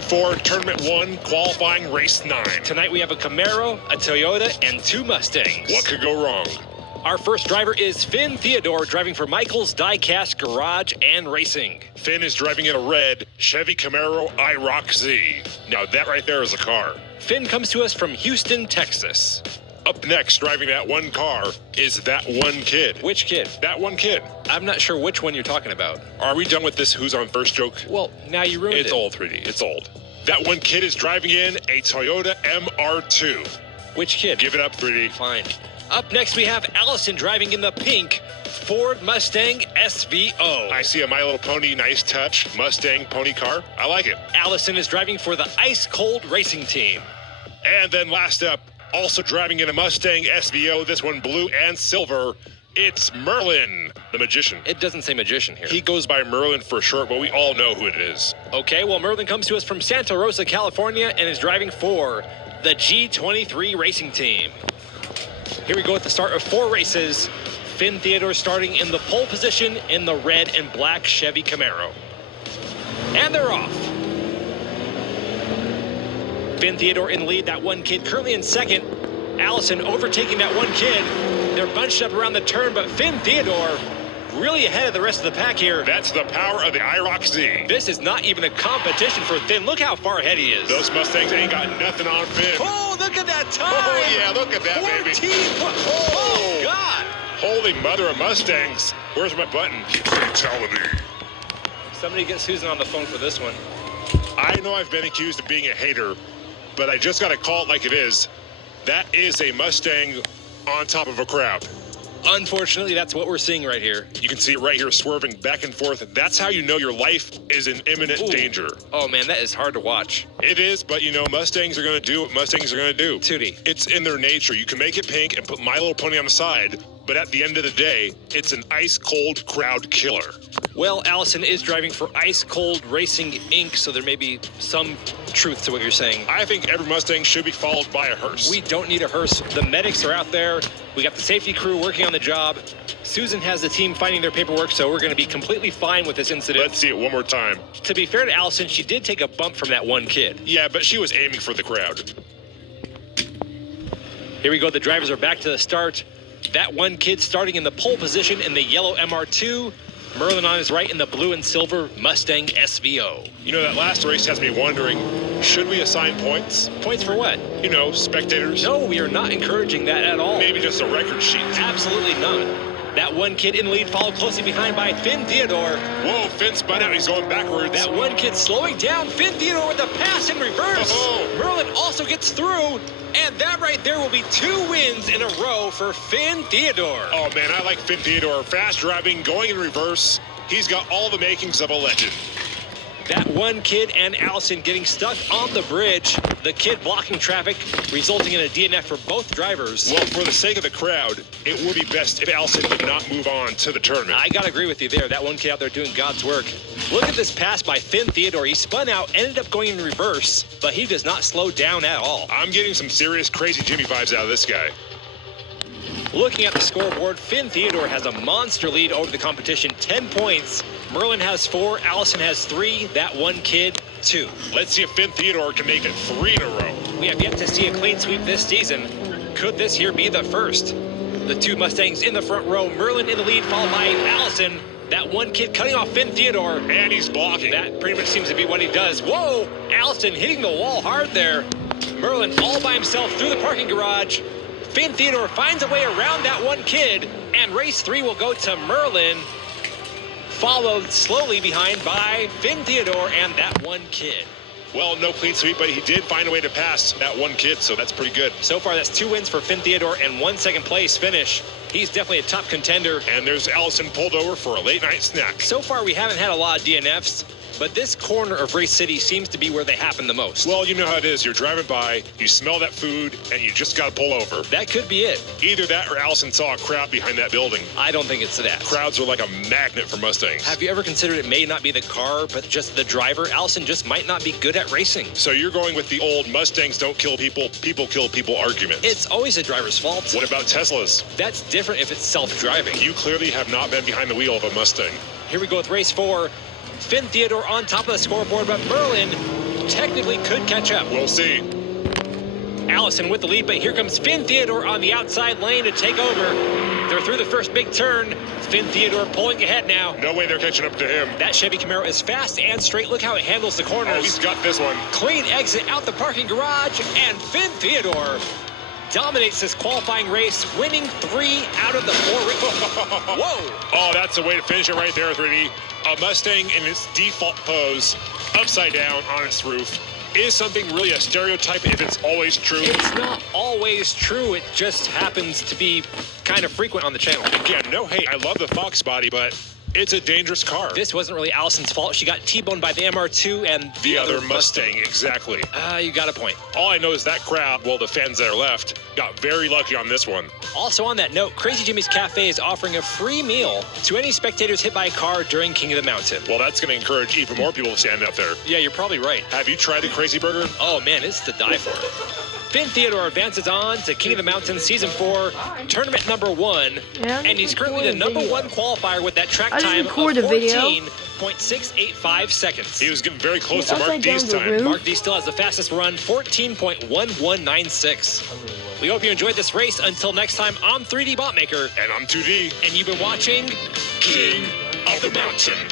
for Tournament 1, qualifying race 9. Tonight we have a Camaro, a Toyota, and 2 Mustangs. What could go wrong? Our first driver is Finn Theodore, driving for Michael's Diecast Garage and Racing. Finn is driving in a red Chevy Camaro IROC Z. Now that right there is a car. Finn comes to us from Houston, Texas. Up next, driving that one car, is that one kid. Which kid? That one kid. I'm not sure which one you're talking about. Are we done with this who's on first joke? Well, now you ruined it. It's old, 3D. It's old. That one kid is driving in a Toyota MR2. Which kid? Give it up, 3D. Fine. Up next, we have Allison driving in the pink Ford Mustang SVO. I see a My Little Pony nice touch Mustang pony car. I like it. Allison is driving for the Ice Cold Racing Team. And then last up, also driving in a Mustang SVO, this one blue and silver, it's Merlin, the magician. It doesn't say magician here. He goes by Merlin for short, but we all know who it is. Okay, well, Merlin comes to us from Santa Rosa, California, and is driving for the G23 Racing Team. Here we go at the start of 4 races. Finn Theodore starting in the pole position in the red and black Chevy Camaro. And they're off. Finn Theodore in lead, that one kid currently in second. Allison overtaking that one kid. They're bunched up around the turn, but Finn Theodore really ahead of the rest of the pack here. That's the power of the IROC Z. This is not even a competition for Finn. Look how far ahead he is. Those Mustangs ain't got nothing on Finn. Oh, look at that time. Oh, yeah, look at that, 14. baby. Oh, God. Holy mother of Mustangs. Where's my button? Fatality. Somebody get Susan on the phone for this one. I know I've been accused of being a hater, but I just got to call it like it is. That is a Mustang on top of a crowd. Unfortunately, that's what we're seeing right here. You can see it right here swerving back and forth. That's how you know your life is in imminent danger. Oh, man, that is hard to watch. It is, but you know, Mustangs are going to do what Mustangs are going to do. Tootie. It's in their nature. You can make it pink and put My Little Pony on the side, but at the end of the day, it's an ice-cold crowd killer. Well, Allison is driving for Ice Cold Racing Inc., so there may be some truth to what you're saying. I think every Mustang should be followed by a hearse. We don't need a hearse. The medics are out there. We got the safety crew working on the job. Susan has the team finding their paperwork, so we're going to be completely fine with this incident. Let's see it one more time. To be fair to Allison, she did take a bump from that one kid. Yeah, but she was aiming for the crowd. Here we go. The drivers are back to the start. That one kid starting in the pole position in the yellow MR2. Merlin on his right in the blue and silver Mustang SVO. You know, that last race has me wondering, should we assign points? Points for what? You know, spectators? No, we are not encouraging that at all. Maybe just a record sheet. Absolutely not. That one kid in the lead, followed closely behind by Finn Theodore. Whoa, Finn spun out. He's going backwards. That one kid slowing down. Finn Theodore with a pass in reverse. Oh. Merlin also gets through. And that right there will be 2 wins in a row for Finn Theodore. Oh, man, I like Finn Theodore. Fast driving, going in reverse. He's got all the makings of a legend. That one kid and Allison getting stuck on the bridge. The kid blocking traffic, resulting in a DNF for both drivers. Well, for the sake of the crowd, it would be best if Allison did not move on to the tournament. I gotta agree with you there. That one kid out there doing God's work. Look at this pass by Finn Theodore. He spun out, ended up going in reverse, but he does not slow down at all. I'm getting some serious Crazy Jimmy vibes out of this guy. Looking at the scoreboard, Finn Theodore has a monster lead over the competition, 10 points. Merlin has 4, Allison has 3, that one kid, 2. Let's see if Finn Theodore can make it 3 in a row. We have yet to see a clean sweep this season. Could this here be the first? The 2 Mustangs in the front row, Merlin in the lead, followed by Allison. That one kid cutting off Finn Theodore. And he's blocking. That pretty much seems to be what he does. Whoa! Allison hitting the wall hard there. Merlin all by himself through the parking garage. Finn Theodore finds a way around that one kid, and race 3 will go to Merlin, followed slowly behind by Finn Theodore and that one kid. Well, no clean sweep, but he did find a way to pass that one kid, so that's pretty good. So far, that's 2 wins for Finn Theodore and 1 second place finish. He's definitely a top contender. And there's Allison pulled over for a late night snack. So far, we haven't had a lot of DNFs, but this corner of Race City seems to be where they happen the most. Well, you know how it is. You're driving by, you smell that food, and you just got to pull over. That could be it. Either that or Allison saw a crowd behind that building. I don't think it's that. Crowds are like a magnet for Mustangs. Have you ever considered it may not be the car, but just the driver? Allison just might not be good at racing. So you're going with the old Mustangs don't kill people, people kill people argument. It's always the driver's fault. What about Teslas? That's different if it's self-driving. You clearly have not been behind the wheel of a Mustang. Here we go with race 4. Finn Theodore on top of the scoreboard, but Merlin technically could catch up. We'll see. Allison with the lead, but here comes Finn Theodore on the outside lane to take over. They're through the first big turn. Finn Theodore pulling ahead now. No way they're catching up to him. That Chevy Camaro is fast and straight. Look how it handles the corners. Oh, he's got this one. Clean exit out the parking garage, and Finn Theodore dominates this qualifying race, winning 3 out of the 4 Whoa! Oh, that's a way to finish it right there, 3D. A Mustang in its default pose, upside down on its roof, is something really a stereotype if it's always true. It's not always true. It just happens to be kind of frequent on the channel. Again, no hate. I love the Fox body, but it's a dangerous car. This wasn't really Allison's fault. She got T-boned by the MR2 and the other Mustang, exactly. You got a point. All I know is that crowd, well, the fans that are left, got very lucky on this one. Also on that note, Crazy Jimmy's Cafe is offering a free meal to any spectators hit by a car during King of the Mountain. Well, that's going to encourage even more people to stand up there. Yeah, you're probably right. Have you tried the Crazy Burger? Oh, man, it's to die for. Finn Theodore advances on to King of the Mountain Season 4, Tournament number 1, and he's currently the number 1 qualifier with that track time of 14.685 seconds. He was getting very close to Mark D's time. Mark D still has the fastest run, 14.1196. We hope you enjoyed this race. Until next time, I'm 3D Botmaker. And I'm 2D. And you've been watching King of the Mountain.